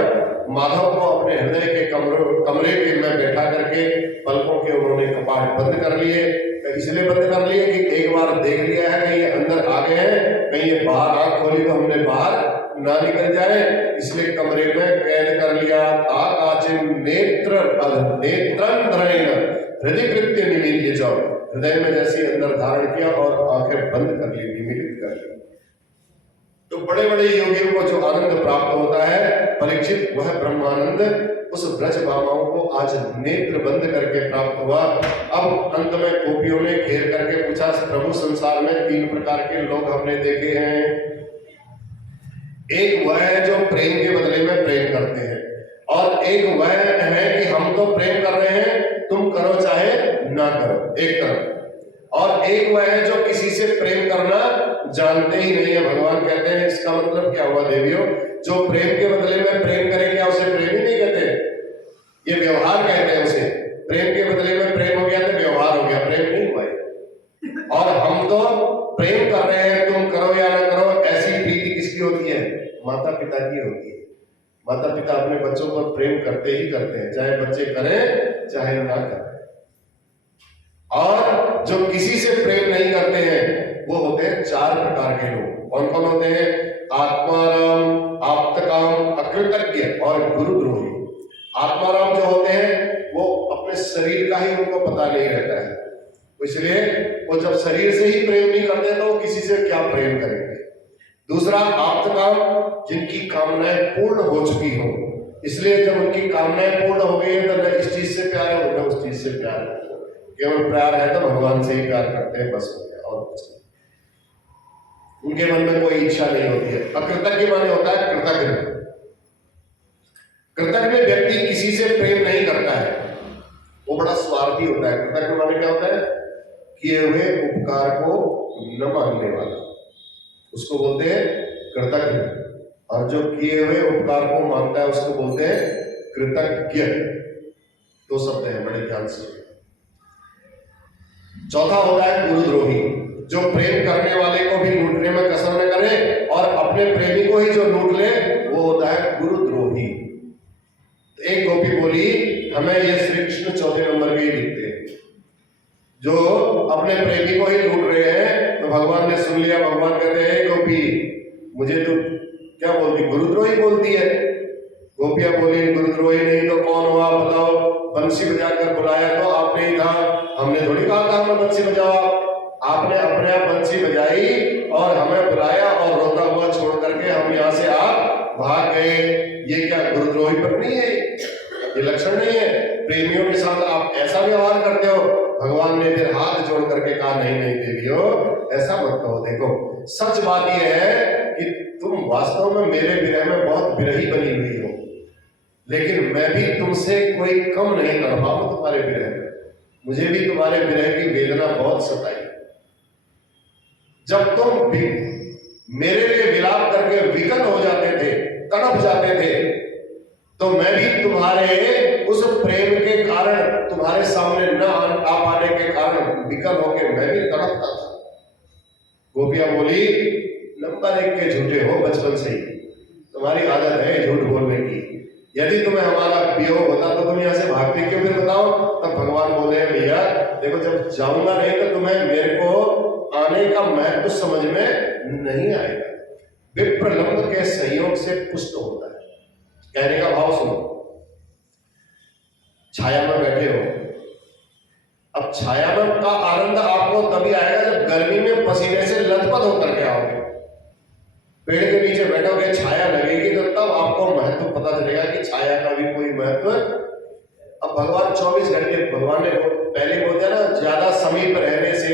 माधव को अपने हृदय के कमरे के में बैठा करके पलकों के उन्होंने कपाट बंद कर लिए। इसलिए बंद कर लिए कि एक बार देख लिया है कहीं ये अंदर आ गए हैं, कहीं ये बाहर आंख खोली तो हमने बाहर ना निकल जाए, इसलिए कमरे में कैद कर लिया। हृदय कृत्य निमील्य जाओ, हृदय में जैसे अंदर धारण किया और आंखें बंद कर ली, निमीलित कर ली। तो बड़े बड़े योगियों को जो आनंद प्राप्त होता है परीक्षित, वह ब्रह्मानंद उस ब्रज बामाओं को आज नेत्र बंद करके प्राप्त हुआ। अब अंत में गोपियों ने घेर करके पूछा, प्रभु संसार में 3 प्रकार के लोग हमने देखे हैं। एक वह है जो प्रेम के बदले में प्रेम करते हैं, और एक वह है कि हम तो प्रेम कर रहे हैं, तुम करो चाहे ना करो, एक तरफ। और एक वह है जो किसी से प्रेम करना जानते ही नहीं है। भगवान कहते हैं इसका मतलब क्या हुआ देवियों, जो प्रेम के बदले में प्रेम करे क्या उसे प्रेम ही नहीं कहते, ये व्यवहार कहते हैं उसे। प्रेम के बदले में प्रेम हो गया तो व्यवहार हो गया, प्रेम नहीं हुआ। और हम तो प्रेम कर रहे हैं, तुम करो या ना करो। ऐसी प्रीति किसकी होती है, माता पिता की होती है। माता पिता अपने बच्चों पर प्रेम करते ही करते हैं, चाहे बच्चे करें चाहे ना करें। और जो किसी से प्रेम नहीं करते हैं वो होते हैं 4 प्रकार के लोग। कौन कौन होते हैं, आत्माराम, आप्तकाम, अकृतज्ञ और गुरुद्रोही। आत्माराम जो होते हैं वो अपने शरीर का ही उनको पता नहीं रहता है, इसलिए वो जब शरीर से ही प्रेम नहीं करते तो वो किसी से क्या प्रेम करेंगे। दूसरा, आप्तकाम, जिनकी कामनाएं पूर्ण हो चुकी हो, इसलिए जब उनकी कामनाएं पूर्ण हो गई है तो न इस चीज से प्यार है न उस चीज से प्यार है, केवल प्यार है तो भगवान से ही प्यार करते हैं, बस हो गया और कुछ नहीं। उनके मन में कोई इच्छा नहीं होती है। अकृतज्ञ माने होता है कृतज्ञ। कृतज्ञ व्यक्ति किसी से प्रेम नहीं करता है, वो बड़ा स्वार्थी होता है। कृतज्ञ माने क्या होता है? किए हुए उपकार को न मानने वाला, उसको बोलते हैं कृतज्ञ। और जो किए हुए उपकार को मानता है उसको बोलते हैं कृतज्ञ। दो शब्द हैं, बड़े ध्यान से। चौथा होता है गुरुद्रोही, जो प्रेम करने वाले को भी लूटने में कसर न करे और अपने प्रेमी को ही जो लूट ले, वो होता है गुरुद्रोही। एक गोपी बोली, हमें ये श्री कृष्ण चौथे नंबर के ही लिखते हैं, जो अपने प्रेमी को ही लूट रहे हैं। तो भगवान ने सुन लिया, भगवान कहते हैं गोपी मुझे तो क्या बोलती, गुरुद्रोही बोलती है। गोपियां बोली गुरुद्रोही नहीं तो कौन हुआ बताओ, बंसी बजाकर बुलाया तो आपने ही था, हमने थोड़ी कहा था हमें बंसी बजाओ। आपने अपने आप बंसी बजाई और हमें बुलाया और रोता हुआ छोड़ करके हम यहाँ से आप भाग गए। ये क्या गुरुद्रोही पर नहीं है? ये लक्षण नहीं है। प्रेमियों के साथ आप ऐसा व्यवहार करते हो। भगवान ने फिर हाथ जोड़ करके कहा नहीं नहीं देवियों, ऐसा मत कहो। देखो सच बात यह है कि तुम वास्तव में मेरे विरह में बहुत विरही बनी हुई हो, लेकिन मैं भी तुमसे कोई कम नहीं कर पाऊं तुम्हारे विरह में। मुझे भी तुम्हारे विरह की वेदना बहुत सताई। जब तुम भी मेरे लिए विलाप करके विकल हो जाते थे, तड़प जाते थे, तो मैं भी तुम्हारे उस प्रेम के कारण, तुम्हारे सामने न आ पाने के कारण विकल होकर मैं भी तड़पता था। गोपियां बोली नंबर 1 के झूठे हो, बचपन से ही तुम्हारी आदत है झूठ बोलने की। यदि तुम्हें हमारा वियोग होता तो तुम यहाँ से भागते क्यों? फिर बताओ। तब भगवान बोले भैया देखो, जब जाऊंगा नहीं तो तुम्हें मेरे को आने का महत्व समझ में नहीं आएगा। विप्रलंब के संयोग से पुष्ट होता है। कहने का भाव सुनो, छाया में बैठे हो, अब छाया में का आनंद आपको तभी आएगा जब गर्मी में पसीने से लथपथ होकर के आओगे। पेड़ के नीचे बैठोगे, छाया लगेगी तो तब आपको महत्व पता चलेगा कि छाया का भी कोई महत्व। अब भगवान 24 घंटे, भगवान ने पहले बोल दिया ना, ज्यादा समीप रहने से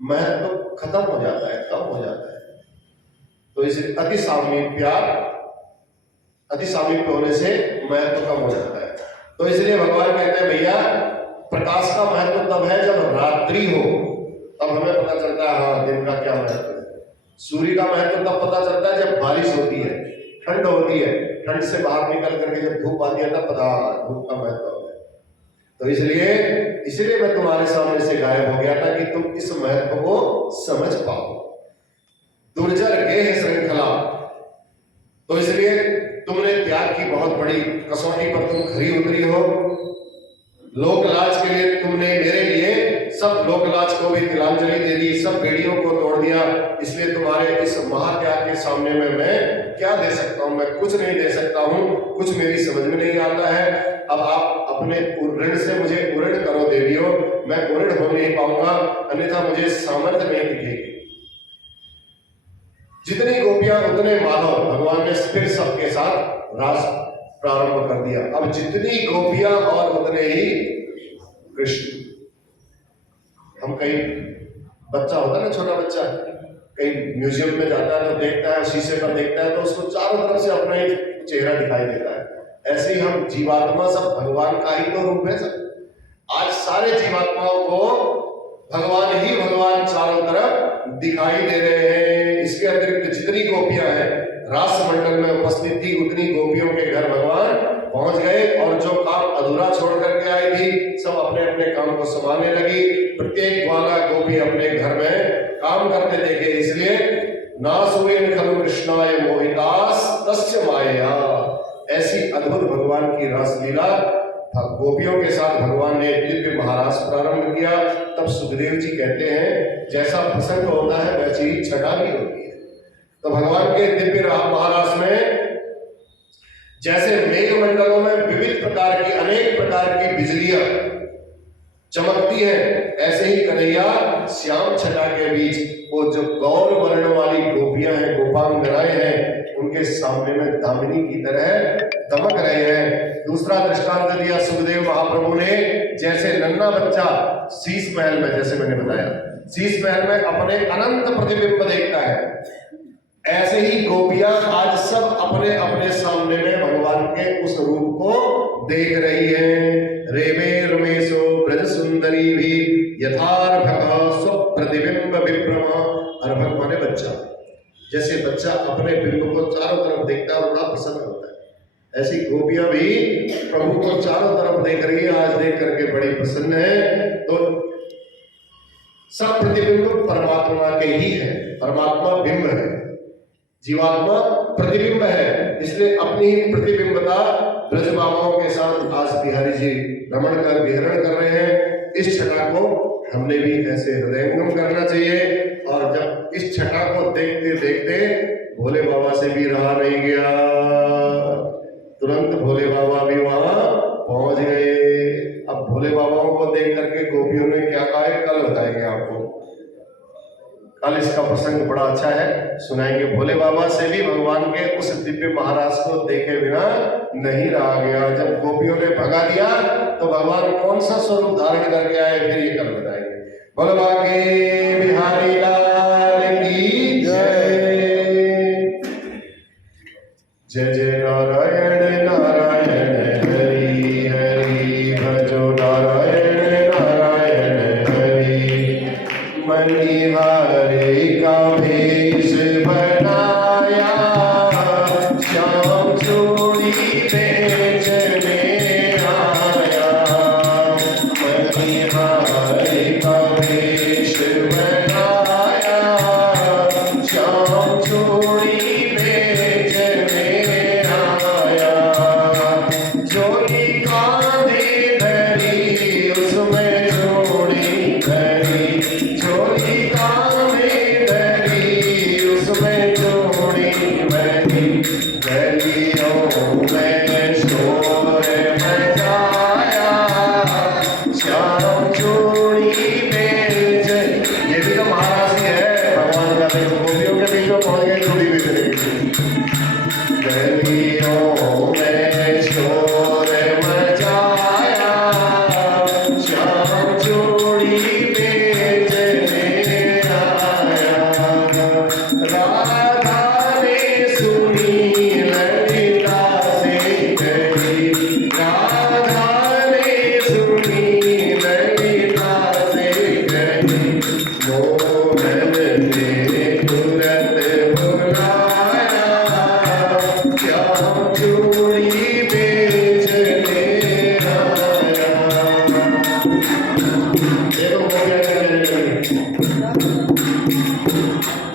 महत्व खत्म हो जाता है, कम हो जाता है। तो इसलिए अति सामीप्य होने से महत्व कम हो जाता है। तो इसलिए भगवान कहते हैं भैया प्रकाश का महत्व तब है जब रात्रि हो, तब हमें पता चलता है हाँ दिन का क्या महत्व है। सूर्य का महत्व तब पता चलता है जब बारिश होती है, ठंड होती है, ठंड से बाहर निकल करके जब धूप आती है तब पता धूप का महत्व है। तो इसलिए मैं तुम्हारे सामने से गायब हो गया था कि तुम इस महत्व को समझ पाओ। दुर्जर गेह श्रृंखला, तो इसलिए तुमने त्याग की बहुत बड़ी कसौटी पर तुम खरी उतरी हो। लोकलाज के लिए तुमने मेरे लिए सब लोकलाज को भी तिलांजलि दे दी, सब बेड़ियों को तोड़ दिया। इसलिए तुम्हारे इस महात्याग के सामने में मैं क्या दे सकता हूं? मैं कुछ नहीं दे सकता हूं, कुछ मेरी समझ में नहीं आता है। अब आप अपने ऋण से मुझे उऋण करो देवियों, मैं उऋण हो नहीं पाऊंगा, अन्यथा मुझे सामर्थ्य नहीं दिखेगी। जितनी गोपियां उतने माधव, भगवान ने फिर सबके साथ रास प्रारंभ कर दिया। अब जितनी गोपियां और उतने ही कृष्ण। हम कहीं बच्चा होता है ना, छोटा बच्चा कहीं म्यूजियम में जाता है तो देखता है, शीशे पर देखता है तो उसको चारों तरफ से अपना ही चेहरा दिखाई देता है। ऐसे ही हम जीवात्मा सब भगवान का ही तो रूप है सब। आज सारे जीवात्माओं को भगवान ही भगवान चारों तरफ दिखाई दे रहे हैं। इसके अतिरिक्त जितनी गोपियां हैं रास मंडल में उपस्थित थी, उतनी गोपियों के घर भगवान पहुंच गए और जो काम अधूरा छोड़ करके आई थी सब अपने अपने काम को संभालने लगी। प्रत्येक ग्वाला गोपी अपने घर में काम करते देखे। इसलिए नासुवेन खलु कृष्णाय मोहितास तस्य माया, ऐसी अद्भुत भगवान की रासलीला गोपियों के साथ भगवान ने दिव्य महारास प्रारंभ किया। तब सुखदेव जी कहते हैं जैसा प्रसंग होता है वैसी ही छटा भी होती है। तो भगवान के दिव्य महारास में जैसे मेघ मंडलों में विविध प्रकार की, अनेक प्रकार की बिजलियां चमकती हैं, ऐसे ही कन्हैया श्याम छटा के बीच वो जो गौर वर्ण वाली गोपियां हैं, गोपांगनाएं हैं, उनके सामने में दामिनी की तरह दमक रहे हैं। दूसरा दृष्टांत दिया सुखदेव महाप्रभु ने, जैसे नन्हा बच्चा शीश महल में, जैसे मैंने बताया शीश महल में अपने अनंत प्रतिबिंब देखता है, ऐसे ही गोपियां आज सब अपने अपने सामने में भगवान के उस रूप को देख रही हैं। रेवे रमेशो ब्रज सुंदरी भी यथार्भक स्वप्रतिबिंब विभ्रमा। अर्भक माने बच्चा, जैसे बच्चा अपने बिंब को चारों तरफ देखता है और बड़ा प्रसन्न होता है, ऐसी गोपियां भी प्रभु को चारों तरफ देख रही है, आज देख करके बड़ी प्रसन्न है। तो सब प्रतिबिंब परमात्मा के ही है, परमात्मा बिंब है, जीवात्मा प्रतिबिंब है, इसलिए अपनी ही प्रतिबिंबता ब्रज बाबाओं के साथ आज बिहारी जी रमण कर विहरण कर रहे हैं। इस छटा को हमने भी ऐसे हृदयंगम करना चाहिए, और जब इस छटा को देखते देखते भोले बाबा से भी रहा नहीं गया, तुरंत भोले बाबा भी वहां पहुंच गए। अब भोले बाबाओं को देख करके गोपियों ने क्या कहा है कल बताएंगे आपको, कल इसका प्रसंग बड़ा अच्छा है, सुनाएंगे। भोले बाबा से भी भगवान के उस दिव्य महाराज को देखे बिना नहीं रहा गया। जब गोपियों ने भगा दिया तो भगवान कौन सा स्वरूप धारण करके आए, फिर ये कल बताएंगे। बोलो बाके बिहारी लाल की जय। जय जय नारायण नारायण हरि हरि भजो नारायण नारायण हरि। मणिहारे का भेष बनाया श्याम चूड़ी बेचने आया। मणिहारे का भेष बनाया श्याम चूड़ी बेचने आया। चोरी कांधे धरी उसमें चूड़ी धरी, चोरी कांधे धरी उसमें चूड़ी धरी। गलियों में शोर मचाया श्याम चूड़ी बेच। ये भी तो महाराज ही है, भगवान का गोपियों के बीच में पहुंच गए चूड़ी बेचने के लिए। गलियों में शोर मचाया श्याम चूड़ी बेचने आया। राधा ने सुनी ललिता से कही, राधा ने सुनी ललिता से कही। मोहन ने तुरंत बुलाया श्याम चूड़ी बेचने आया।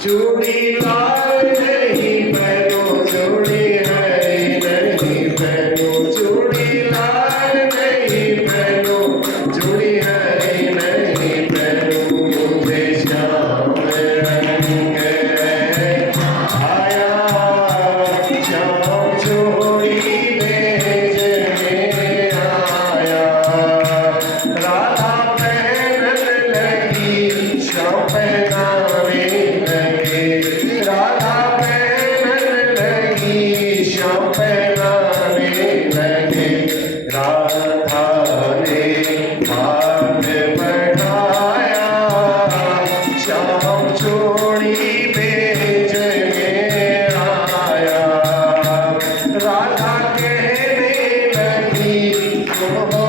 चूड़ी लाल नहीं पहनो, चूड़ी हरी नहीं पहनो, चूड़ी लाल नहीं पहनो, चूड़ी हरी नहीं पहनो। मुझे श्याम रंग आया श्याम चूड़ी बेचने आया। राधा पहनने लगी श्याम पहनावे लगे, राधा पहनने लगी श्याम पहनावे लगे। राधा ने हाथ बढ़ाया श्याम चूड़ी बेचने आया। राधा कहने लगी तुम हो